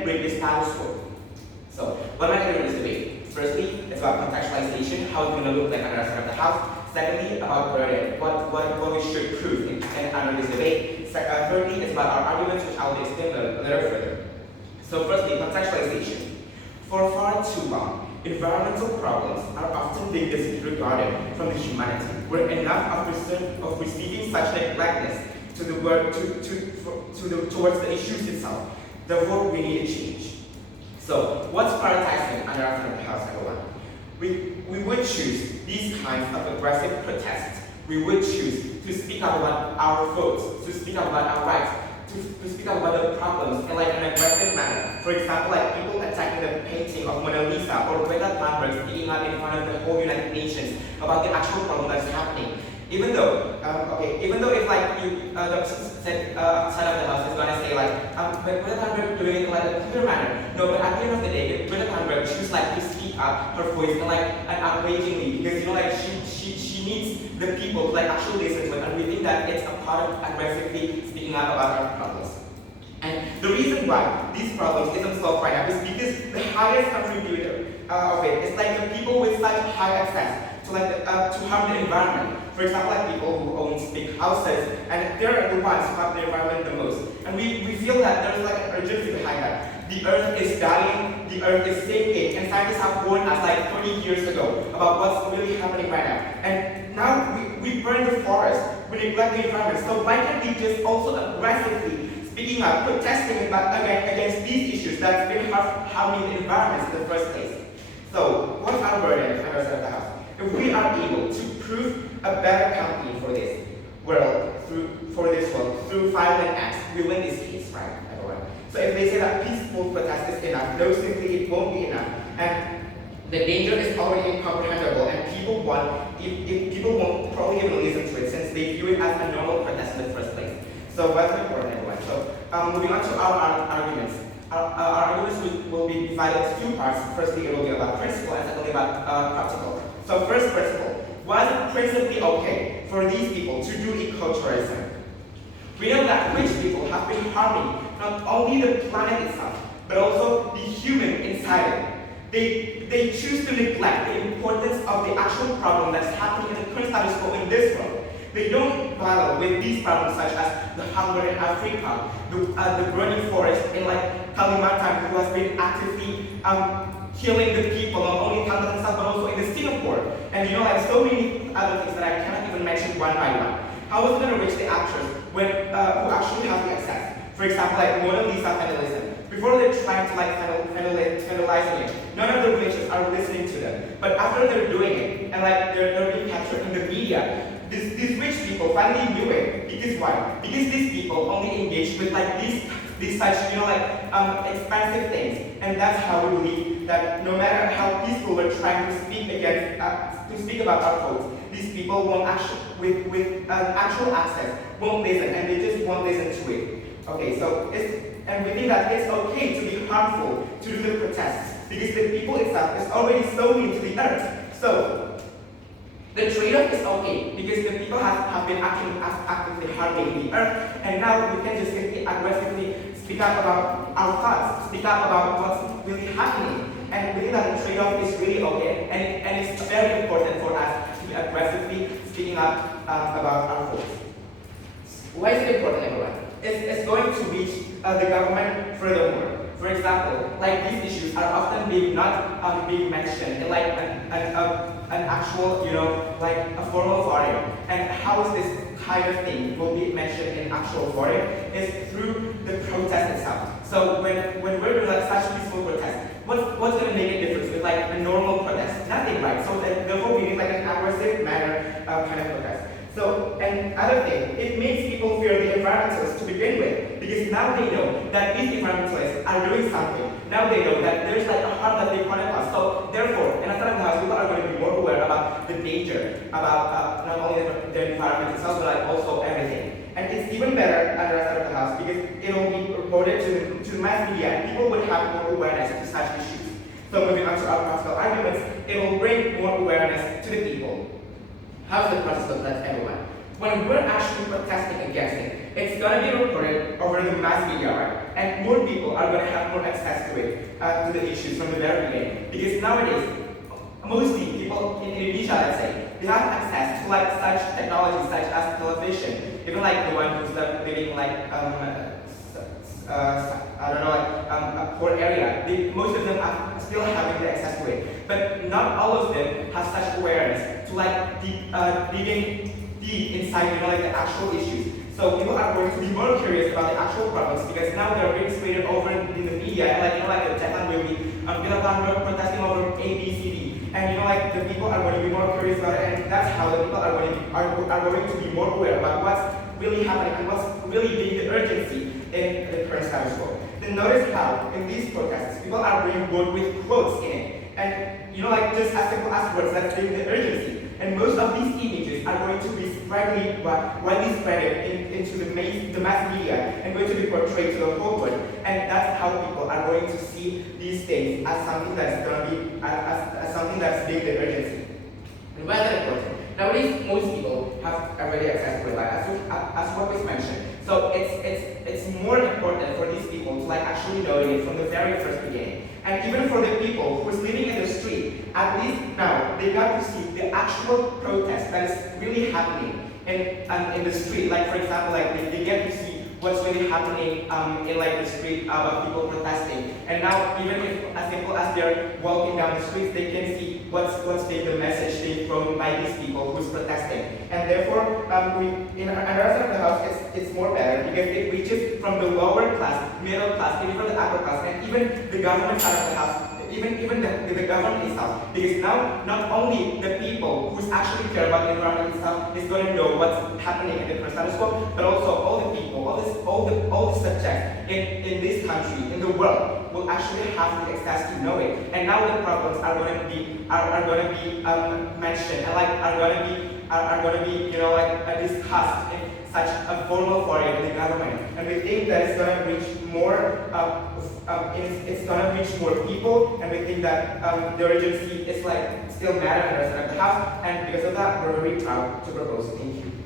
can break the status quo. So, what am I going to do today? Firstly, it's about contextualization, how it's going to look like under the of the house. Secondly, about burden, what we should prove in under this debate. Thirdly, it's about our arguments, which I'll explain a little further. So, firstly, contextualization. For far too long, environmental problems are often being disregarded from the humanity, where enough of receiving such neglectness to the work towards the issues itself. Therefore, we need a change. So, what's prioritizing under our front of the house, everyone? We would choose these kinds of aggressive protests. We would choose to speak up about our votes, to speak up about our rights, to speak up about the problems in like an aggressive manner. For example, like people attacking the painting of Mona Lisa or Greta Thunberg speaking up in front of the whole United Nations about the actual problem that's happening. Even though if like you, the side of the house is gonna say like, but Greta Thunberg doing it in like a clear manner. No, but at the end of the day, Greta Thunberg chooses like to speak up her voice and like outragingly because like she needs the people to like actually listen to it, and we think that it's a part of aggressively speaking out about our problems. And the reason why these problems isn't solved right now is because the highest contributor of it is like the people with such high access to like to harm the environment. For example, like people who own big houses, and they're the ones who harm the environment the most. And we feel that there's like an urgency behind that. The earth is dying, the earth is sinking, and scientists have warned us like 30 years ago about what's really happening right now. And now we burn the forest, we neglect the environment. So why can't we just also aggressively speaking up, protesting against these issues that's been harming the environment in the first place? So what's our burden on our side of the house? If we are able to prove a better company for this world, through violent acts, we win this case, right, everyone? So if they say that peaceful protest is enough, no, simply it won't be enough. And the danger is already incomprehensible, and people won't probably even listen to it since they view it as a normal protest in the first place. So what's important, everyone? So moving on to our arguments. Our arguments will be divided into two parts. Firstly, it will be about principle, and secondly about practical. So first principle, was it principally okay for these people to do ecotourism? We know that rich people have been harming not only the planet itself, but also the human inside it. They choose to neglect the importance of the actual problem that's happening in the current status quo in this world. They don't bother with these problems such as the hunger in Africa, the burning forest in like Kalimantan, who has been actively killing the people, not only in Kalimantan itself, but also in the Singapore. And you know, like so many other things that I cannot even mention one by one. How is it going to reach the actors who actually have the access? For example, like Mona Lisa vandalism. Before they're trying to like vandalizing it, none of the religions are listening to them. But after they're doing it, and like they're being captured in the media, these rich people finally knew it. Because why? Because these people only engage with like these such, you know, like expensive things. And that's how we believe that no matter how peaceful we're trying to speak about our cause, these people won't actually, with actual access, won't listen, and they just won't listen to it. Okay, so and we think that it's okay to be harmful to do the protests because the people itself is already so mean to the earth. So the trade-off is okay because the people have been actively harming the earth, and now we can just simply aggressively speak up about our thoughts, speak up about what's really happening. And we think that the trade-off is really okay, and it's very important for us to be aggressively speaking up about our votes. Why is it important, everyone? It's going to reach the government furthermore. For example, like these issues are often not being mentioned in like an actual, you know, like a formal forum. And how is this kind of thing will be mentioned in actual forum is through the protest itself. So when we're doing like such peaceful protest, what's going to make a difference with like a normal protest? Nothing, right? So therefore we need like an aggressive manner kind of protest. So, and other thing, it makes people fear the environmentalists to begin with, because now they know that these environmentalists are doing something. Now they know that there's like a harm that they want to cause. So therefore, in a certain house, people are going to be more aware about the danger, about not only the environment itself, but like also everything. And it's even better at the rest of the house because it will be reported to the mass media, and people would have more awareness to such issues. So moving on to our practical arguments, it will bring more awareness to the people. How does the process look like, everyone? When we're actually protesting against it, it's gonna be reported over the mass media, right? And more people are gonna have more access to it, to the issues from the very beginning. Because nowadays, mostly people in Indonesia, let's say, they have access to like such technologies such as television, even like the one who's living like I don't know, like a poor area. Most of them are still having the access to it, but not all of them have such awareness to like digging deep inside, like the actual issues. So people are going to be more curious about the actual problems because now they're being spread over in the media, and like the Japan will be protesting over A, B, C, D, and like the people are going to be more curious about it, and that's how the people are going to be more aware about what's really happening and what's really being the urgency in the current status quo. Then notice how in these protests people are being bold with quotes in it, and like just as simple as words that's being the urgency. And most of these images are going to be widely spread into the mass media and going to be portrayed to the whole world. And that's how people are going to see these things as something that's going to be as something that's being the urgency. And why is that important? Nowadays, most people have already access to it, like as what was mentioned. So it's more important for these people to like actually know it from the very first beginning. And even for the people who's living in the street, at least now they got to see the actual protest that is really happening in the street. Like for example, like they get to see what's really happening in like the street of people protesting. And now even if as simple as they're walking down the streets, they can see what's being the message being thrown by these people who's protesting. And therefore, in another side of the house, it's more better because it reaches from the lower class, middle class, even from the upper class, and even the government side of the house. Even the government itself, because now not only the people who actually care about the environment itself is going to know what's happening in the current status quo, but also all the people, all the subjects in this country, in the world, will actually have the access to know it. And now the problems are going to be mentioned and like are going to be discussed in such a formal forum in the government. And we think that it's going to reach more. It's going to reach more people, and we think that the urgency is like still matter in the rest of the house, and because of that, we're very proud to propose it. Thank you.